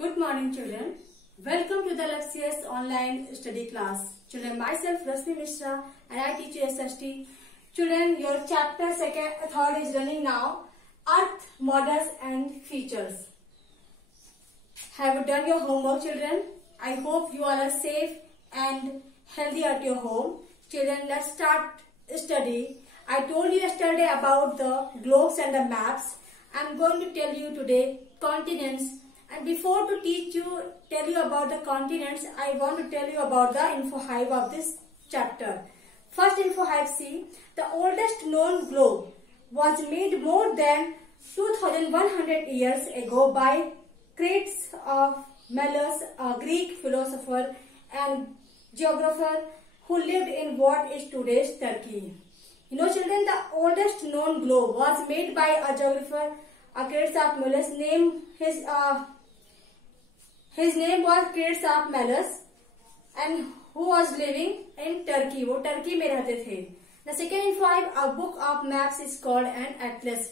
Good morning, children. Welcome to the Luxious online study class. Children, myself Rasmi Mishra and I teach you SST. Children, your chapter third is running now. Earth models and features. Have you done your homework, children? I hope you all are safe and healthy at your home. Children, let's start study. I told you yesterday about the globes and the maps. I'm going to tell you today continents. And before to tell you about the continents, I want to tell you about the info hive of this chapter. First info hive, see, the oldest known globe was made more than 2100 years ago by Crates of Melos, a Greek philosopher and geographer who lived in what is today's Turkey. You know, children, the oldest known globe was made by a geographer, Crates of Melos. His name was Crates of Melos, and who was living in Turkey. वो Turkey में रहते थे. The second info, a book of maps is called an atlas.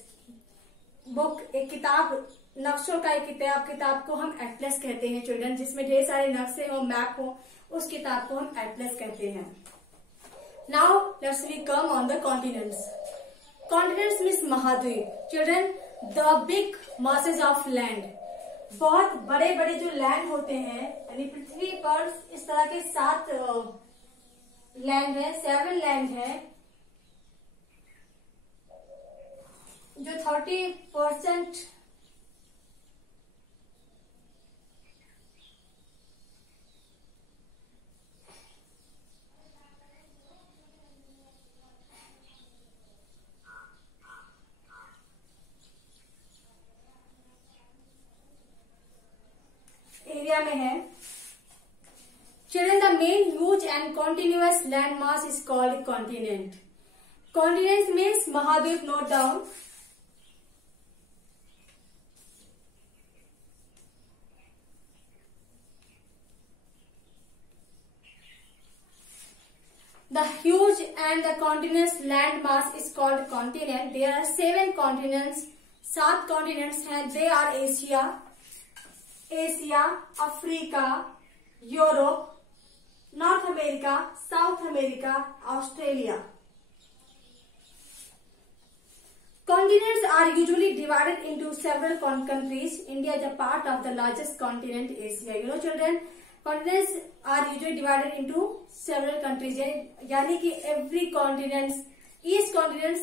Book एक किताब, नक्शों का एक किताब को हम एटलस कहते हैं चिल्ड्रन, जिसमें ढेर सारे नक्शे हो, मैप हो, उस किताब को हम एटलस कहते हैं. Now let's we come on the continents. Continents means महाद्वीप. Children, the big masses of land. बहुत बड़े बड़े जो लैंड होते हैं, यानी पृथ्वी पर इस तरह के 7 लैंड है, 7 लैंड है, जो 30% एरिया में है. Children, the main huge and continuous land mass is called continent. Continents means महाद्वीप. Note down. The huge and the continuous land mass is called continent. There are 7 continents. 7 continents हैं. They are Asia, Africa, Europe, north America, south America, Australia. Continents are usually divided into several countries. India is a part of the largest continent, Asia. You know, children, continents are usually divided into several countries. यानी कि every continent, each continent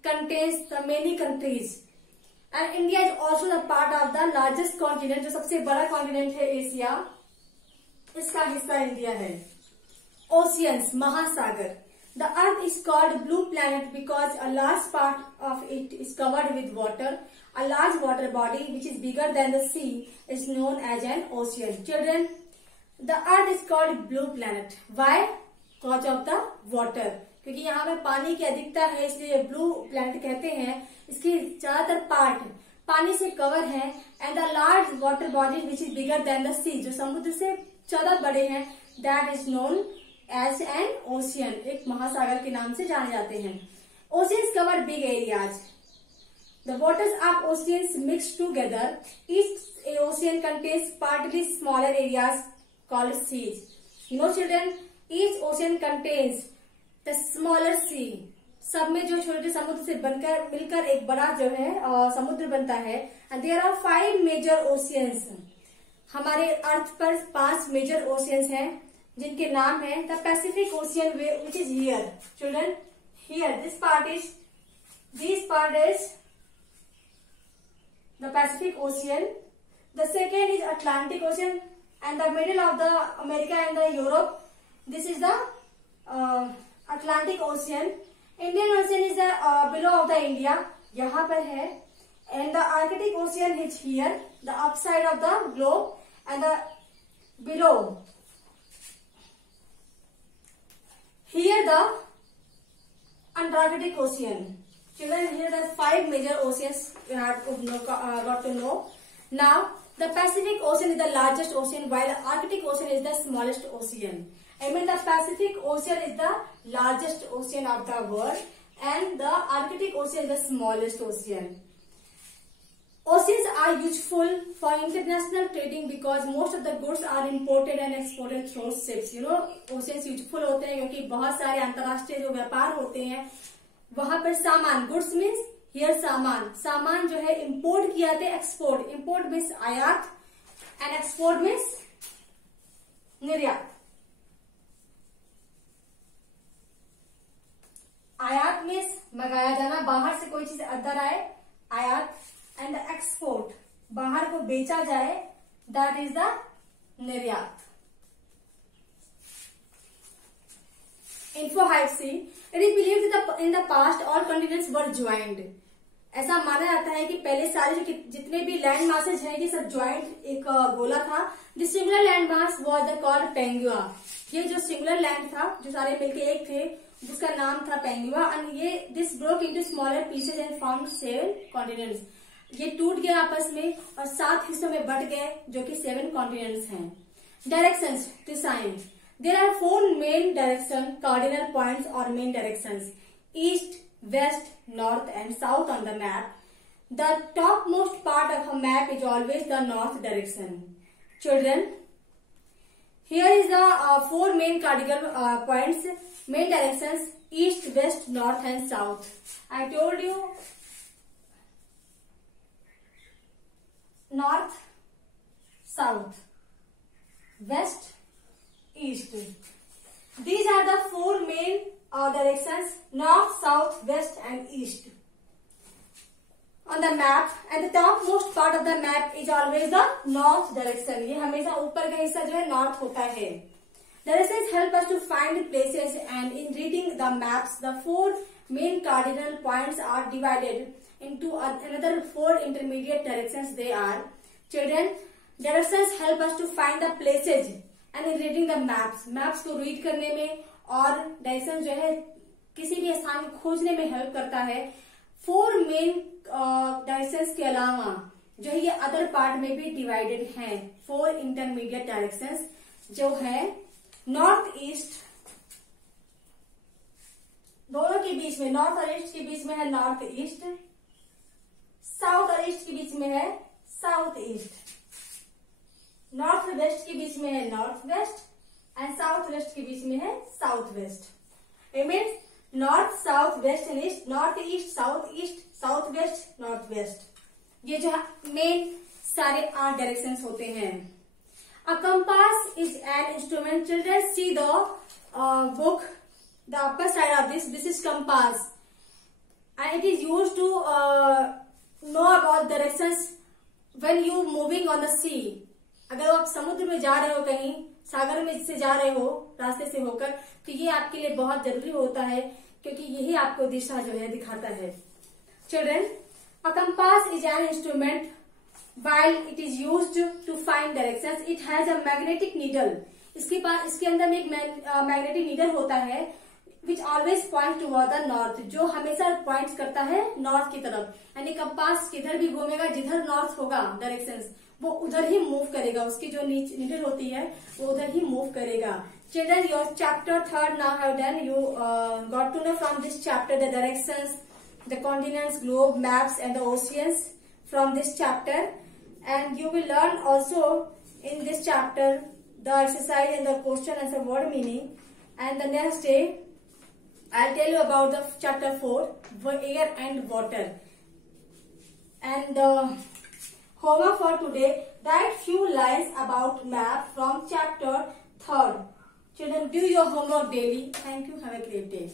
contains the many countries. And India is also the part of the largest continent, जो सबसे बड़ा continent है Asia, इसका हिस्सा India है. Oceans, महासागर. The Earth is called blue planet because a large part of it is covered with water. A large water body which is bigger than the sea is known as an ocean. Children, the Earth is called blue planet. Why? Because of the water. क्योंकि यहाँ पे पानी की अधिकता है, इसलिए blue planet कहते हैं. इसकी ज्यादातर पार्ट पानी से कवर है. And the large water body which is bigger than the sea, जो समुद्र से ज्यादा बड़े हैं, that is known as an ocean. एक महासागर के नाम से जाने जाते हैं. Oceans cover big areas. The waters of oceans mix together. Each ocean contains partly smaller areas called seas. You know children, each ocean contains the smaller sea. सब में जो छोटे समुद्र से बनकर मिलकर एक बड़ा जो है समुद्र बनता है. And there are 5 major oceans. हमारे अर्थ पर 5 मेजर ओशियंस हैं, जिनके नाम है the Pacific ocean which is here. Children, here this part is the Pacific ocean. The second is Atlantic ocean and the middle of the America and the Europe. This is the Atlantic Ocean. Indian Ocean is the below of the India. यहाँ पर है. And the Arctic Ocean is here, the upside of the globe, and the below. Here the Antarctic Ocean. Children, here the 5 major oceans you have got to know. Now, the Pacific Ocean is the largest ocean, while the Arctic Ocean is the smallest ocean. I mean, the Pacific Ocean is the largest ocean of the world and the Arctic Ocean is the smallest ocean. Oceans are useful for international trading because most of the goods are imported and exported through ships. Oceans useful होते हैं क्योंकि बहुत सारे अंतर्राष्ट्रीय जो व्यापार होते हैं वहां पर सामान, गुड्स मीन्स हियर सामान जो है इंपोर्ट किया जाता है, एक्सपोर्ट, इंपोर्ट मीन्स आयात एंड एक्सपोर्ट मीन्स निर्यात। आयात मीन्स मंगाया जाना, बाहर से कोई चीज अंदर आए, आयात, एंड एक्सपोर्ट बाहर को बेचा जाए, दैट इज द निर्यात। Info Hive C. It is believed that in the past all continents were joined. ऐसा माना जाता है कि पहले सारे जितने भी लैंड मासेज हैं ये सब ज्वाइंट एक गोला था। This singular land mass was the called Pangaea. ये जो सिंगुलर लैंड था जो सारे मिलके एक थे जिसका नाम था पेंगुआ, एंड ये this broke into smaller pieces and formed 7 continents. ये टूट गया आपस में और 7 हिस्सों में बट गए जो कि 7 कॉन्टिनेंट्स हैं। Directions, design, there are 4 main direction cardinal points or main directions: east, west, north and south on the map. The topmost part of a map is always the north direction. Children, here is the 4 main cardinal points, main directions: east, west, north and south. I told you north, south, west, east. These are the 4 main directions: north, south, west and east on the map, and the topmost part of the map is always the north direction. ये हमेशा ऊपर का हिस्सा जो है north होता है। Directions help us to find places, and in reading the maps the 4 main cardinal points are divided into another 4 intermediate directions. They are, children, directions help us to find the places and in reading the maps को read करने में और direction जो है किसी भी स्थान को खोजने में हेल्प करता है। 4 मेन डायरेक्शंस के अलावा जो है ये अदर पार्ट में भी डिवाइडेड हैं। 4 इंटरमीडिएट डायरेक्शंस जो है नॉर्थ ईस्ट, दोनों के बीच में, नॉर्थ और ईस्ट के बीच में है नॉर्थ ईस्ट, साउथ और ईस्ट के बीच में है साउथ ईस्ट, नॉर्थ वेस्ट के बीच में है north west and south west के बीच में है south west. It means north, south, west and east, north east, south west, north west. ये जो मेन सारे 8 डायरेक्शंस होते हैं। A compass is an instrument. Children see the book, the upper side of this is compass and it is used to know about directions when you moving on the sea. अगर आप समुद्र में जा रहे हो, कहीं सागर में से जा रहे हो रास्ते से होकर, तो ये आपके लिए बहुत जरूरी होता है क्योंकि यही आपको दिशा जो है दिखाता है। Children, a compass is an instrument while it is used to find directions. It has a magnetic needle. इसके अंदर में एक मैग्नेटिक नीडल होता है which always point toward the north, जो हमेशा पॉइंट करता है नॉर्थ की तरफ। यानी कंपास किधर भी घूमेगा, जिधर नॉर्थ होगा डायरेक्शंस, वो उधर ही मूव करेगा, उसकी जो नीडल होती है वो उधर ही मूव करेगा। Children, your chapter 3 now have done. You got to know from this chapter the directions, the continents, globe, maps and the oceans from this chapter, and you will learn also in this chapter the exercise and the question answer word meaning. And the next day I'll tell you about the chapter 4, air and water. And the homework for today, write few lines about map from chapter 3. Children, do your homework daily. Thank you. Have a great day.